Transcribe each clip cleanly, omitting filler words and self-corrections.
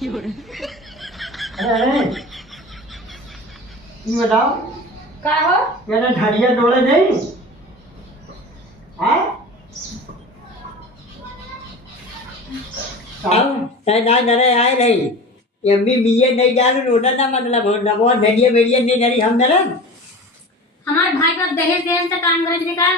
अरे ये बताओ का हो मैंने ढड़िया डोले नहीं हाँ शायद आज डरे आए नहीं एमबी बीए नहीं जाने रोटा ना मतलब ना बहुत भेड़िए भेड़िए नहीं डरी हम डरे हमारे भाई बाप दहेज देन से काम करे थे का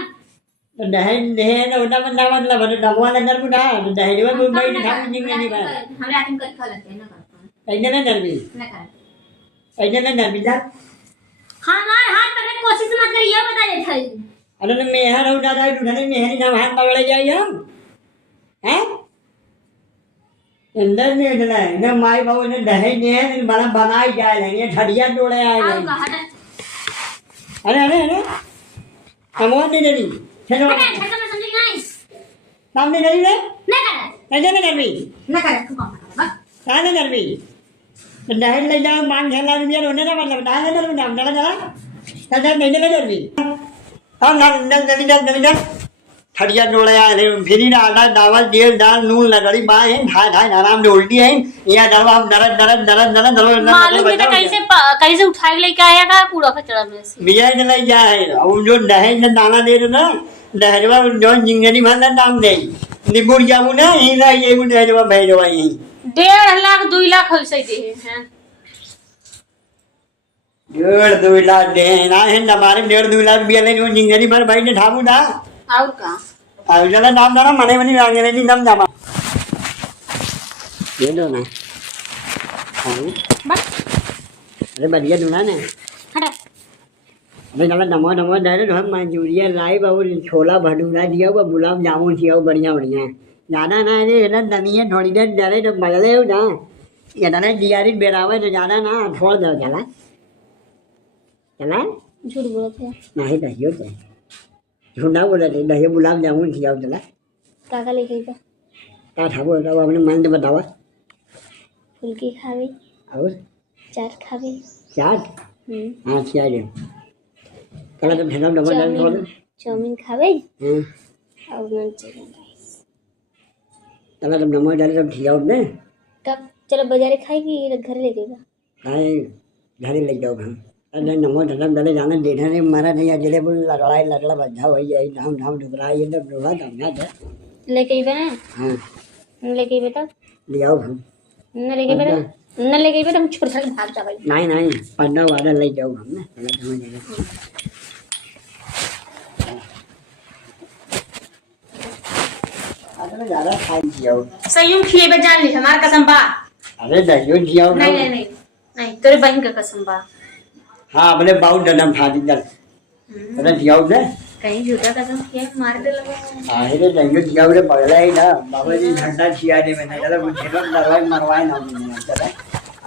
तो दहेज दहेज रोटा में ना मतलब डबवा अंदर में ना दहेज में भाई ढाक जिंगे नहीं बात हमरा तुम कर खा लेते ना करता ऐसे ना डरबी ना कर ऐसे ना डरबी जा हमार हाथ पकड़ कोशिश मत करिए बता दे थई अरे ना मैं हर उठा रहा हूँ नहीं मेहरी ना हाथ पकड़े जाइए हम हैं अंदर नहीं डरा है ना माई बाबू ने दहेज नहीं है बना बनाई जाए लेंगे ढड़िया डोले आए आओ का हट अरे अरे अरे हम और नहीं डरी चलो हट हट में समझ नहीं सामने डरी ले ना कर ऐसे ना डरबी ना कर तू काम कर बस कहाँ ना डरबी दहेज ले जाओ 5-6 लाख रुपया रोने का मतलब कहाँ ना डरबी नाम चला चला चल नहीं ना डरबी हम ना डर ठड़िया डोले आए रे फिरी ना आटा दावल तेल दाल नून लगड़ी बाय है खाए खाए आराम से उल्टी है या दरवा दरद मालूम है कैसे कैसे उठा के लेके आया का कूड़ा कचरा में से बिया के ले जा है और जो दहेज में दाना दे रहे ना दहेजवा जो जिंगनी भरना दाम दे निबुर जाऊ ना ही ना ये वो दहेजवा भेजवा यही 1.5 लाख 2 लाख होइसे दे हैं 1.5-2 लाख दे ना है हमारे 1.5-2 लाख बिया ले जो जिंगनी भर भाई ने ठाबू ना और का अब जरा नाम दाना मने मनी आगे नहीं नाम जामा ये दो ना बस अरे बढ़िया दूना ने हट अरे नमो नमो नमो दे रहे हम मंचूरियन लाई बाबू छोला भटूरा दिया वो गुलाब जामुन दिया बढ़िया बढ़िया जाना ना ये ना दनिया थोड़ी देर डरे तो बदले हो ना ये ना दियारी बेरावे तो जाना ना छोड़ दो चला चला झूठ बोलते हैं नहीं दहियो तो झूठ ना बोले दहियो गुलाब जामुन दिया चला काका लेके जा क्या था वो अपने मन से बताओ फुलकी खावे और चाट खावे चाट हाँ खिया दे कल तो ठंडा डबल डाल छोड़ चाउमीन खावे हाँ और मंचूरियन राइस कल तो नमक डाल सब खियाओ ने कब चलो बाजारे खाएगी घर ले जाएगा नहीं घर ले जाओ हम अरे नमो धनम डाले जाने देना नहीं मारा नहीं अजले बोल लड़ाई लड़ला बजा हो जाए नाम नाम डुबरा ये ना डुबरा दम ना दे लेके ही बना हाँ लेके ही बता ले आओ हम न लेके बता न लेके ही बता हम छोड़ के भाग जा भाई नहीं पन्ना वाला ले जाओ हम ना चला समझ गए अरे ज़्यादा खाई जियो सही खिए बे जान ली हमार कसम बा अरे दहियो जियो नहीं तेरे बहन का कसम बा हाँ अपने बाउल डनम खा दी चल अरे जियो ने कहीं झूठा कसम किया मार दे लगा आहे रे दहियो जियो रे पगला ही ना बाबा जी झंडा छिया दे मैंने चला कुछ खेलो दरवाई मरवाए ना चला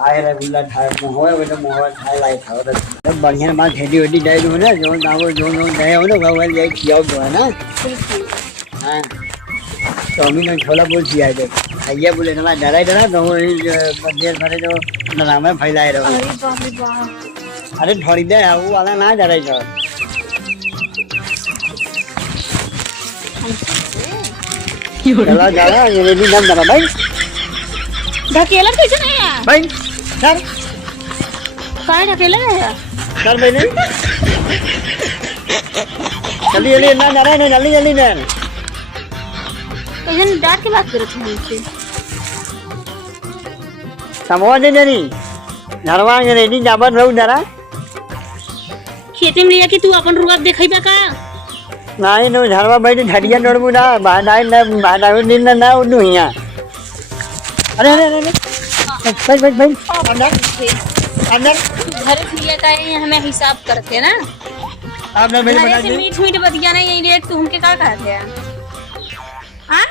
आए रे बुला ठाए मोह वो तो मोह ठाए लाई खाओ तो बढ़िया बात खेती होती जाए तो ना जो नावो जो दे हो ना वो ये खियाओ तो है ना हाँ चाउमीन और छोला बोल छिया दे ये बोले ना डरा तो देर भरे जो ड्रामा फैलाए रहो अरे बाप रे बाप अरे थोड़ी दे वो वाला ना डरा जो चला चला ये भी नाम डरा भाई ढकेला कैसे नहीं है भाई सर कहाँ ढकेला है सर भाई नहीं जल्दी जल्दी ना डरा ना जल्दी जल्दी ना इधर डांट के बात करते हैं हमसे समझ नहीं नरवा ये नहीं जाबर रहू डरा खेती में लिया कि तू अपन रुआ देखई बा का नहीं नो झरवा भाई ढड़िया डोड़बू ना बानाई ना दिन ना उन्नु हिया अरे अरे अरे भाई भाई भाई अंदर अंदर घर से लिया का है हमें हिसाब करते ना आप ना मेरे बता से दे मीठ मीठ बतियाना यही रेट तू हमके का कहते हैं हां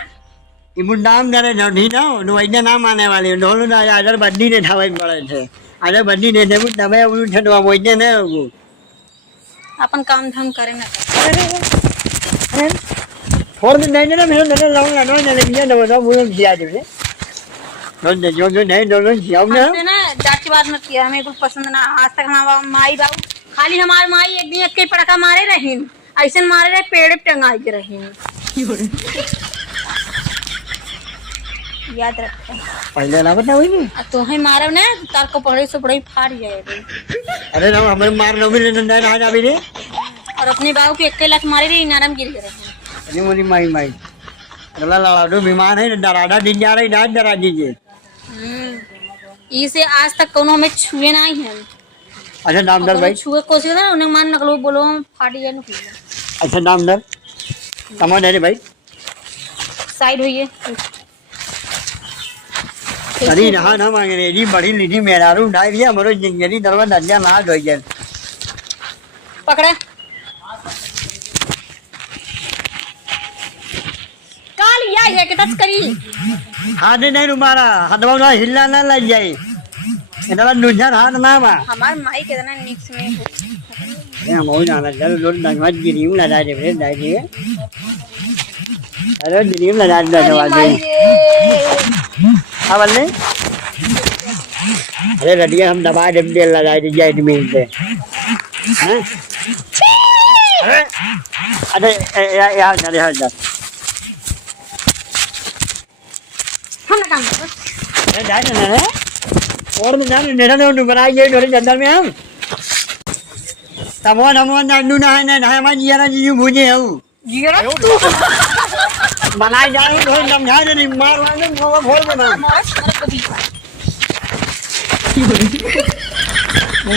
इमुन नाम डरे नहीं ना नो इतना नाम आने वाले दोनों ना अगर बड्डी ने ठावे पड़े थे अरे बड्डी ने दे दबे उन ठडवा वो इतने ना वो अपन काम धाम करे ना अरे छोड़ दे नहीं ना मेरे नजर लाऊंगा ना नहीं ना वो बोल दिया दे जो नहीं दोनों जियाओ ना ना जात की बात मत किया हमें कुछ पसंद ना आज तक हमारा माई बाबू खाली हमारे माई एक दिन एक पड़का मारे रहीन ऐसे मारे रहे पेड़ पे टंगाई के रहीन याद रखते पहले ना बता वही नहीं। तो है मारब ना तार को पढ़े से पढ़े फाड़ जाए अरे ना हमें मार ना भी नहीं ना जा भी नहीं। और अपने बाबू के 1 लाख मारे रही नारम गिर गए अरे मोरी माई माई अगला लड़ा दो बीमार है डराडा दिन जा रही ना डरा दीजिए। इसे आज तक कोनो हमें छुए नहीं है। अच्छा नामदार भाई छुए कोशिश ना उन्हें मान नकलो बोलो फाड़ जाए न। अच्छा नामदार कमान है भाई साइड होइए अरे नहा ना मांगे रे जी बड़ी लीडी मेरा रू डाई दिया मरो जिंगरी दरवा दर्जा ना धोई जाए पकड़ा काल या है के तस्करी हाथ नहीं रुमारा हदवा ना हिलना ना लग जाए इतना नुजर हाथ ना मा हमार माई कितना निक्स में हो ये हम हो जाना चल लोड दंगवाज गिरी में लगा दे दाई दे अरे गिरी में लगा दे दवा दे हाँ बोलने अरे रडिया हम दबा दे दे लगा दे जाए जमीन पे हैं अरे यार अरे यार हम ना काम कर अरे जाए ना रे और में जाने नेड़ा ने बनाई ये डोरे जंगल में हम तमो नमो नंदू ना है ना हमार जिया ना जी भूजे हूं गिरा तू बनाई जाए तो समझा दे नहीं मारवाने मोवा खोल के ना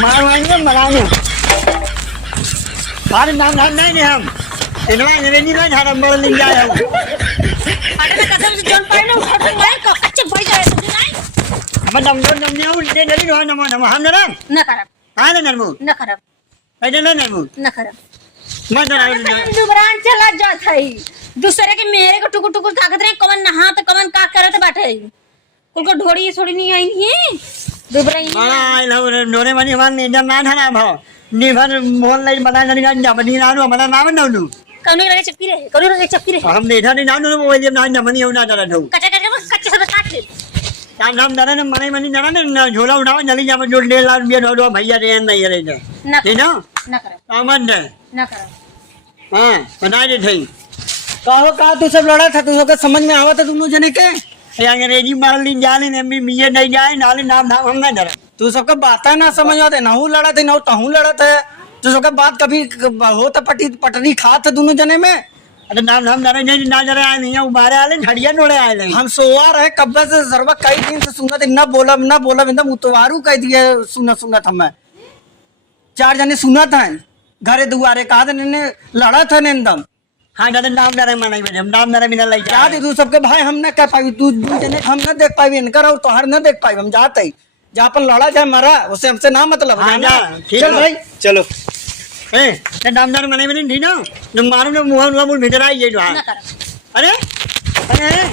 मारवाने बनाने बार नाम नहीं हम इनवा अंग्रेजी ना झाड़ बड़ लिख जाए हम अरे ना कसम से जोन पाए ना उठा मार को अच्छे बढ़ जाए समझ नहीं हम दम नहीं उड़ दे नहीं हो नमो नमो हम ना करब हां ना नमो ना करब ऐसे ना नमो ना करब मत ना दुबरान चला जात है दूसरे के मेरे को टुकुर टुकुर ताकत रहे कमन नहा तो कमन का करत बैठे कुल को ढोड़ी छोड़ी नहीं आई नहीं दुबराई मारा लो नोरे मनी मान ने जम ना थाना भाव निभर मोहन लाई बना नहीं ना जबनी ना नो बना नाम ना नु कौन लगे चप्पी रहे हम देखा नहीं ना नो मोबाइल ना जमनी हो ना डरा दो कच्चे से काट ले क्या नाम डरा ने मने मनी डरा ने झोला उठाओ जल्दी जा जो 1.5 लाख रुपया दो भैया रे नहीं रे ना ठीक ना ना करब अमन दे ना करब हां बता दे थई कहो का तू सब लड़ा था तू सबके समझ में आवा था दोनों जने के ये अंग्रेजी मार ली जाने ने भी मिये नहीं जाए नाले नाम नाम हम ना डरा तू सबके बातें ना समझ आते ना हूँ लड़ा थे ना तहूँ लड़ा था तू सबके बात कभी हो तो पटरी खा था दोनों जने में अरे नाम नाम डरा नहीं ना डरा आए नहीं उबारे आले झड़िया नोड़े आए नहीं हम सोआ रहे कब्बे से सरवा कई दिन से सुनत न बोला एकदम उतवारू कह दिए सुनत हमें 4 जने सुनत हैं घरे दुआरे कहा था ने लड़ा था ने एकदम हाँ डरे नाम डरा मनाई में हम नाम डरा बिना लाई क्या दे तू सबके भाई हम न कह पाई तू जने हम न देख पाई इनकर और तोहर न देख पाई हम जाते ही जहाँ पर लड़ा जाए मरा उसे हमसे ना मतलब हाँ जा ठीक चल भाई चलो ए ते नाम डरा मनाई में नहीं ना न मारू न मुंह मुंह भीतर आई ये ना करब अरे अरे